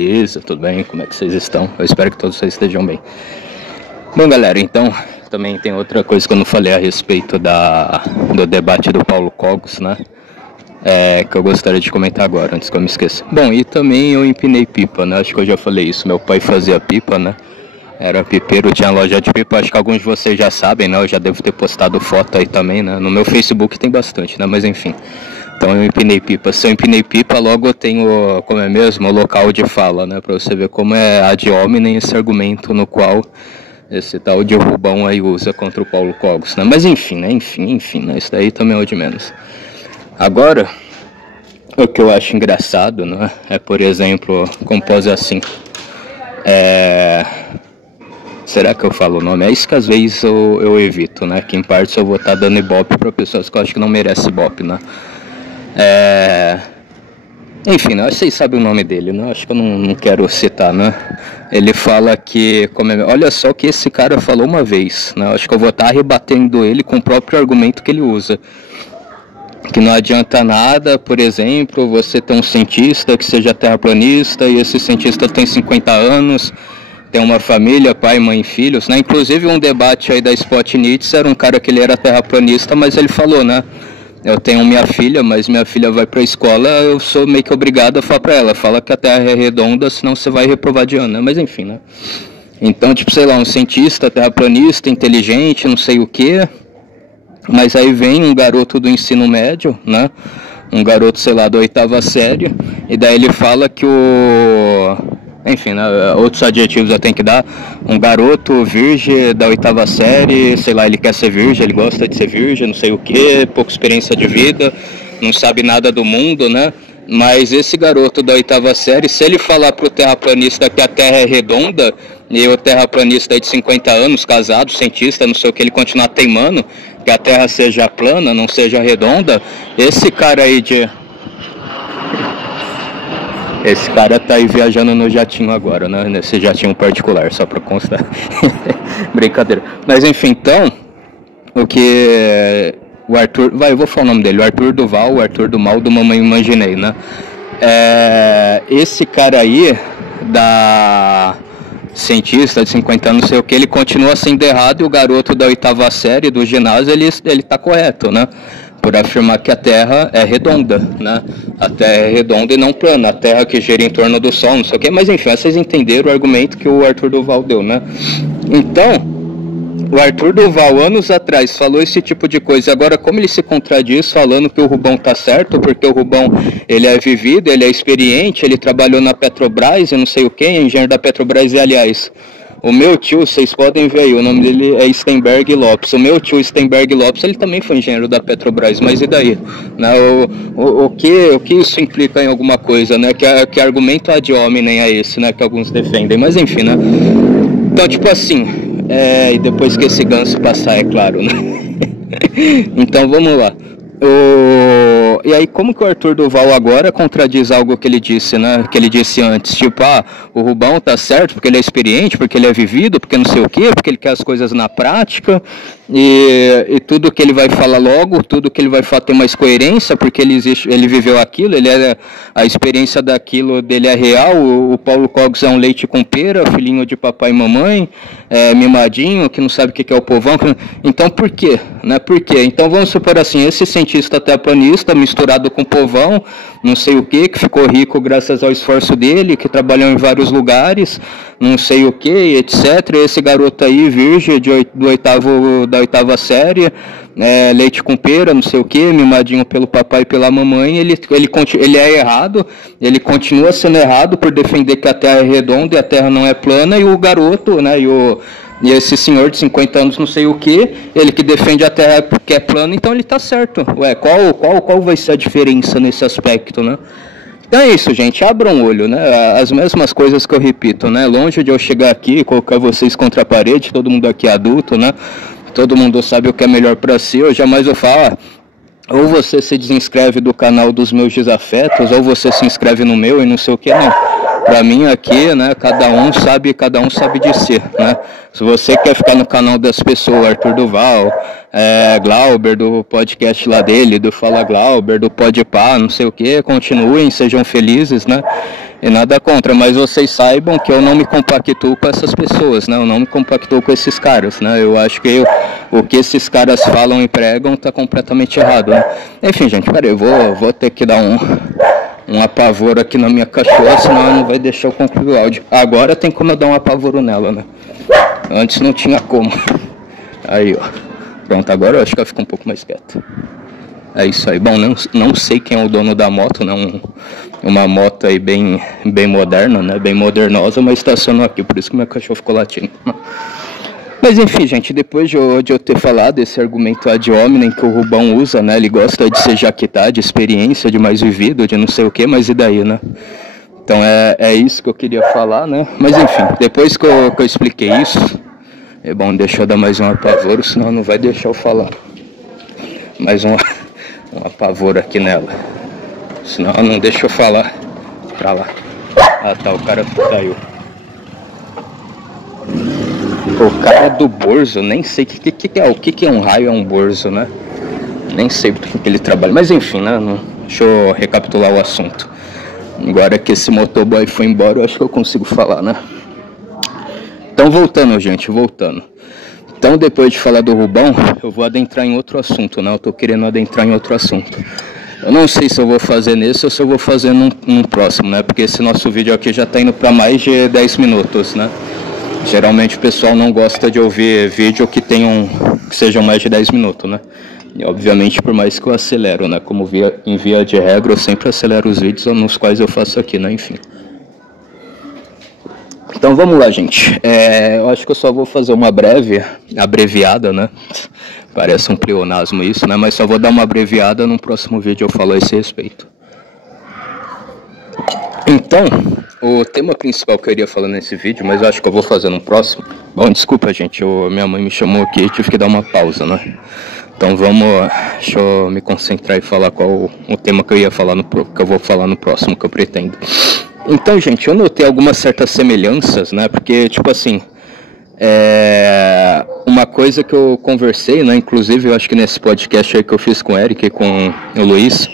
Beleza, tudo bem? Como é que vocês estão? Eu espero que todos vocês estejam bem. Bom, galera, então, também tem outra coisa que eu não falei a respeito do debate do Paulo Cogos, né? Que eu gostaria de comentar agora, antes que eu me esqueça. Bom, e também eu empinei pipa, né? Acho que eu já falei isso. Meu pai fazia pipa, né? Era pipeiro, tinha loja de pipa. Acho que alguns de vocês já sabem, né? Eu já devo ter postado foto aí também, né? No meu Facebook tem bastante, né? Mas enfim. Então eu empinei pipa. Se eu empinei pipa, logo eu tenho, como é mesmo, o local de fala, né? Pra você ver como é ad hominem esse argumento no qual esse tal de Rubão aí usa contra o Paulo Cogos, né? Mas enfim, né? Enfim, né? Isso daí também é o de menos. Agora, o que eu acho engraçado, né? É, por exemplo, compôs assim. Será que eu falo o nome? É isso que às vezes eu evito, né? Que em parte eu vou estar dando ibope para pessoas que eu acho que não merecem ibope, né? Enfim, né? Vocês sabem o nome dele, né? Acho que eu não quero citar, né? Ele fala que... Olha só o que esse cara falou uma vez, né? Acho que eu vou estar rebatendo ele com o próprio argumento que ele usa. Que não adianta nada, por exemplo, você ter um cientista que seja terraplanista e esse cientista tem 50 anos, tem uma família, pai, mãe, filhos, né? Inclusive um debate aí da Spotnitz era um cara que ele era terraplanista, mas ele falou, né? Eu tenho minha filha, mas minha filha vai pra escola, eu sou meio que obrigado a falar pra ela, fala que a Terra é redonda, senão você vai reprovar de ano, né? Mas enfim, né? Então, tipo, sei lá, um cientista, terraplanista, inteligente, não sei o quê, mas aí vem um garoto do ensino médio, né? Um garoto, sei lá, da 8ª série, e daí ele fala que enfim, né, outros adjetivos eu tenho que dar. Um garoto virgem da 8ª série, sei lá, ele quer ser virgem, ele gosta de ser virgem, não sei o que, pouca experiência de vida, não sabe nada do mundo, né? Mas esse garoto da 8ª série, se ele falar pro terraplanista que a Terra é redonda, e o terraplanista aí de 50 anos, casado, cientista, não sei o que, ele continuar teimando, que a Terra seja plana, não seja redonda, esse cara aí Esse cara tá aí viajando no jatinho agora, né? Nesse jatinho particular, só pra constar. Brincadeira. Mas enfim, então, o que o Arthur... eu vou falar o nome dele. O Arthur Duval, o Arthur do Mal do Mamãe Imaginei, né? Esse cara aí, da cientista de 50 anos, não sei o que, ele continua sendo errado e o garoto da 8ª série do ginásio, ele tá correto, né? Por afirmar que a Terra é redonda, né? A Terra é redonda e não plana, a Terra que gira em torno do Sol, não sei o que, mas enfim, vocês entenderam o argumento que o Arthur Duval deu, né? Então, o Arthur Duval, anos atrás, falou esse tipo de coisa, agora como ele se contradiz falando que o Rubão tá certo, porque o Rubão, ele é vivido, ele é experiente, ele trabalhou na Petrobras, eu não sei o que, engenheiro da Petrobras, e aliás... O meu tio, vocês podem ver aí, o nome dele é Stenberg Lopes. O meu tio Stenberg Lopes, ele também foi engenheiro da Petrobras, mas e daí? Né? O que isso implica em alguma coisa, né? Que argumento ad hominem é esse, né? Que alguns defendem, mas enfim, né? Então, tipo assim, e depois que esse ganso passar, é claro, né? Então, vamos lá. E aí, como que o Arthur Duval agora contradiz algo que ele disse, né? Que ele disse antes, tipo, o Rubão tá certo porque ele é experiente, porque ele é vivido, porque não sei o quê, porque ele quer as coisas na prática, e tudo que ele vai falar logo, tudo que ele vai falar tem mais coerência, porque ele viveu aquilo, a experiência daquilo dele é real, o Paulo Cogos é um leite com pera, filhinho de papai e mamãe, mimadinho, que não sabe o que é o povão, então por quê? Né? Por quê? Então vamos supor assim, esse cientista terraplanista misturado com povão, não sei o que ficou rico graças ao esforço dele, que trabalhou em vários lugares, não sei o que, etc. Esse garoto aí, virgem da 8ª série, leite com pera, não sei o que, mimadinho pelo papai e pela mamãe, ele é errado, ele continua sendo errado por defender que a Terra é redonda e a Terra não é plana, e o garoto, né, e esse senhor de 50 anos, não sei o que, ele que defende a Terra porque é plana, então ele tá certo. Ué, qual vai ser a diferença nesse aspecto, né? Então é isso, gente, abram o olho, né? As mesmas coisas que eu repito, né? Longe de eu chegar aqui e colocar vocês contra a parede, todo mundo aqui é adulto, né? Todo mundo sabe o que é melhor para si, eu jamais vou falar, ou você se desinscreve do canal dos meus desafetos, ou você se inscreve no meu e não sei o que, não. Pra mim aqui, né, cada um sabe de si, né? Se você quer ficar no canal das pessoas, Arthur Duval, Glauber, do podcast lá dele, do Fala Glauber, do Podpah, não sei o que, continuem, sejam felizes, né? E nada contra, mas vocês saibam que eu não me compactuo com essas pessoas, né? Eu não me compactuo com esses caras, né? Eu acho que o que esses caras falam e pregam tá completamente errado, né? Enfim, gente, peraí, eu vou ter que dar um apavoro aqui na minha cachorra, senão ela não vai deixar eu concluir o áudio. Agora tem como eu dar um apavoro nela, né? Antes não tinha como. Aí, ó. Pronto, agora eu acho que ela fica um pouco mais quieta. É isso aí. Bom, não sei quem é o dono da moto, né? Uma moto aí bem moderna, né? Bem modernosa, mas estacionou aqui, por isso que meu cachorro ficou latindo. Mas enfim, gente, depois de eu ter falado esse argumento ad hominem que o Rubão usa, né? Ele gosta de se jaquetar de experiência, de mais vivido, de não sei o que, mas e daí, né? Então é isso que eu queria falar, né? Mas enfim, depois que eu expliquei isso, é bom, deixa eu dar mais um apavoro, senão não vai deixar eu falar. Mais um apavoro aqui nela. Senão não deixa eu falar. Pra lá. Ah tá, o cara saiu. O cara é do Borzo, nem sei o que é. O que é um raio, é um Borzo, né? Nem sei por que ele trabalha. Mas enfim, né? Deixa eu recapitular o assunto. Agora que esse motoboy foi embora, eu acho que eu consigo falar, né? Então voltando, gente, voltando. Então depois de falar do Rubão, eu vou adentrar em outro assunto, né? Eu tô querendo adentrar em outro assunto. Eu não sei se eu vou fazer nesse ou se eu vou fazer num próximo, né? Porque esse nosso vídeo aqui já tá indo para mais de 10 minutos, né? Geralmente o pessoal não gosta de ouvir vídeo que sejam mais de 10 minutos, né? E obviamente por mais que eu acelero, né? Como em via de regra, eu sempre acelero os vídeos nos quais eu faço aqui, né? Enfim. Então vamos lá, gente. Eu acho que eu só vou fazer uma breve, abreviada, né? Parece um pleonasmo isso, né? Mas só vou dar uma abreviada, no próximo vídeo eu falo a esse respeito. Então, o tema principal que eu iria falar nesse vídeo, mas eu acho que eu vou fazer no próximo. Bom, desculpa, gente, minha mãe me chamou aqui e tive que dar uma pausa, né? Então deixa eu me concentrar e falar qual o tema que eu ia falar que eu vou falar no próximo, que eu pretendo. Então, gente, eu notei algumas certas semelhanças, né? Porque, tipo assim, uma coisa que eu conversei, né? Inclusive, eu acho que nesse podcast aí que eu fiz com o Eric e com o Luiz,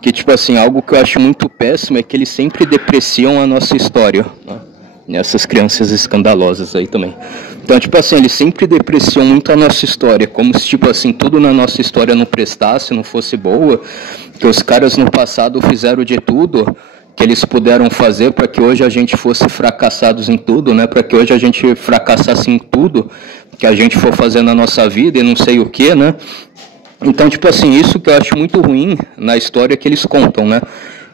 que, tipo assim, algo que eu acho muito péssimo é que eles sempre depreciam a nossa história, né? Essas crianças escandalosas aí também. Então, tipo assim, eles sempre depreciam muito a nossa história, como se, tipo assim, tudo na nossa história não prestasse, não fosse boa, que os caras no passado fizeram de tudo que eles puderam fazer para que hoje a gente fosse fracassados em tudo, né? Para que hoje a gente fracassasse em tudo que a gente for fazer na nossa vida e não sei o que, né? Então, tipo assim, isso que eu acho muito ruim na história que eles contam, né?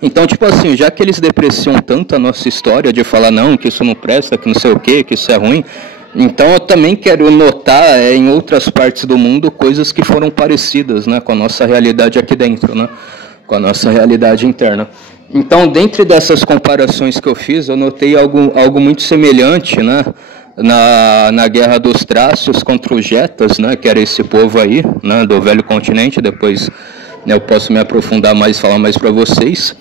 Então, tipo assim, já que eles depreciam tanto a nossa história de falar, não, que isso não presta, que não sei o que isso é ruim, então eu também quero notar em outras partes do mundo coisas que foram parecidas, né? Com a nossa realidade aqui dentro, né? Com a nossa realidade interna. Então, dentre dessas comparações que eu fiz, eu notei algo muito semelhante, né? Na guerra dos Trácios contra os Getas, né? Que era esse povo aí, né? Do Velho Continente. Depois, né, eu posso me aprofundar mais, falar mais para vocês.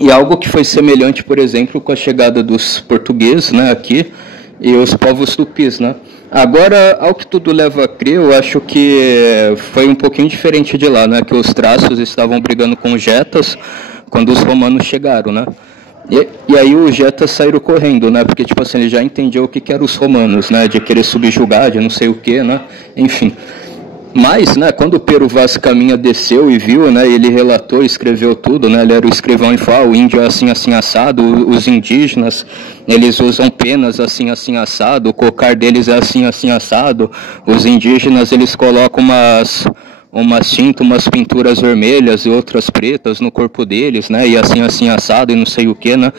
E algo que foi semelhante, por exemplo, com a chegada dos portugueses, né? Aqui e os povos tupis, né? Agora, ao que tudo leva a crer, eu acho que foi um pouquinho diferente de lá, né? Que os Trácios estavam brigando com os Getas quando os romanos chegaram, né? E aí os Getas saíram correndo, né? Porque, tipo assim, ele já entendeu o que eram os romanos, né? De querer subjugar, de não sei o que, né? Enfim. Mas, né, quando o Pero Vaz Caminha desceu e viu, né, ele relatou, escreveu tudo, né, ele era o escrivão e falou, o índio é assim, assim, assado, os indígenas, eles usam penas assim, assim, assado, o cocar deles é assim, assim, assado, os indígenas, eles colocam umas tintas, umas pinturas vermelhas e outras pretas no corpo deles, né, e assim, assim, assado e não sei o que, né.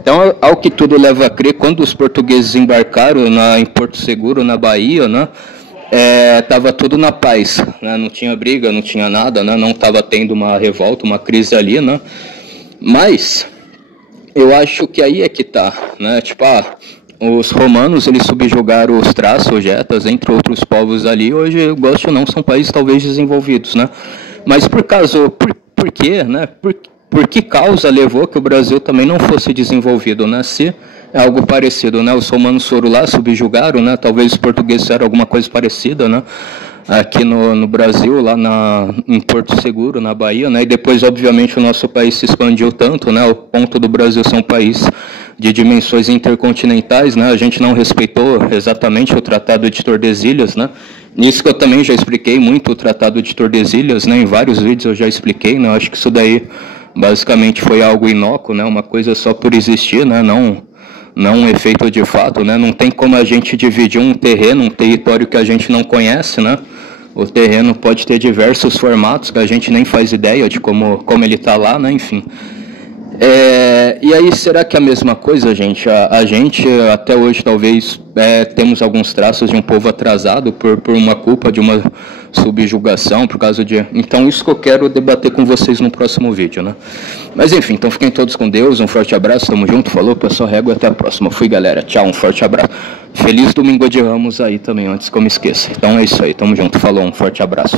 Então, ao que tudo leva a crer, quando os portugueses embarcaram em Porto Seguro, na Bahia, né, estava tudo na paz, né? Não tinha briga, não tinha nada, né? Não estava tendo uma revolta, uma crise ali, né? Mas eu acho que aí é que tá, né? Tipo, os romanos, eles subjugaram os traços, os getas, entre outros povos ali. Hoje, eu gosto ou não, são países talvez desenvolvidos, né? Mas por quê, né? Por que causa levou que o Brasil também não fosse desenvolvido, né? Se é algo parecido, né? Os romanos foram lá, subjugaram, né? Talvez os portugueses fizeram alguma coisa parecida, né? aqui no Brasil, lá em Porto Seguro, na Bahia, né? E depois, obviamente, o nosso país se expandiu tanto, né? O ponto do Brasil ser um país de dimensões intercontinentais, né? A gente não respeitou exatamente o Tratado de Tordesilhas, né? Nisso que eu também já expliquei muito o Tratado de Tordesilhas, né? Em vários vídeos eu já expliquei, né? Eu acho que isso daí basicamente foi algo inócuo, né? Uma coisa só por existir, né? Não um efeito de fato, né? Não tem como a gente dividir um terreno, um território que a gente não conhece, né? O terreno pode ter diversos formatos que a gente nem faz ideia de como ele está lá, né? Enfim. E aí, será que é a mesma coisa, gente? A gente, até hoje, talvez, temos alguns traços de um povo atrasado por uma culpa de uma subjugação, por causa de... Então, isso que eu quero debater com vocês no próximo vídeo, né? Mas, enfim, então fiquem todos com Deus, um forte abraço, tamo junto, falou, pessoal, régua, até a próxima. Fui, galera, tchau, um forte abraço. Feliz Domingo de Ramos aí também, antes que eu me esqueça. Então é isso aí, tamo junto, falou, um forte abraço.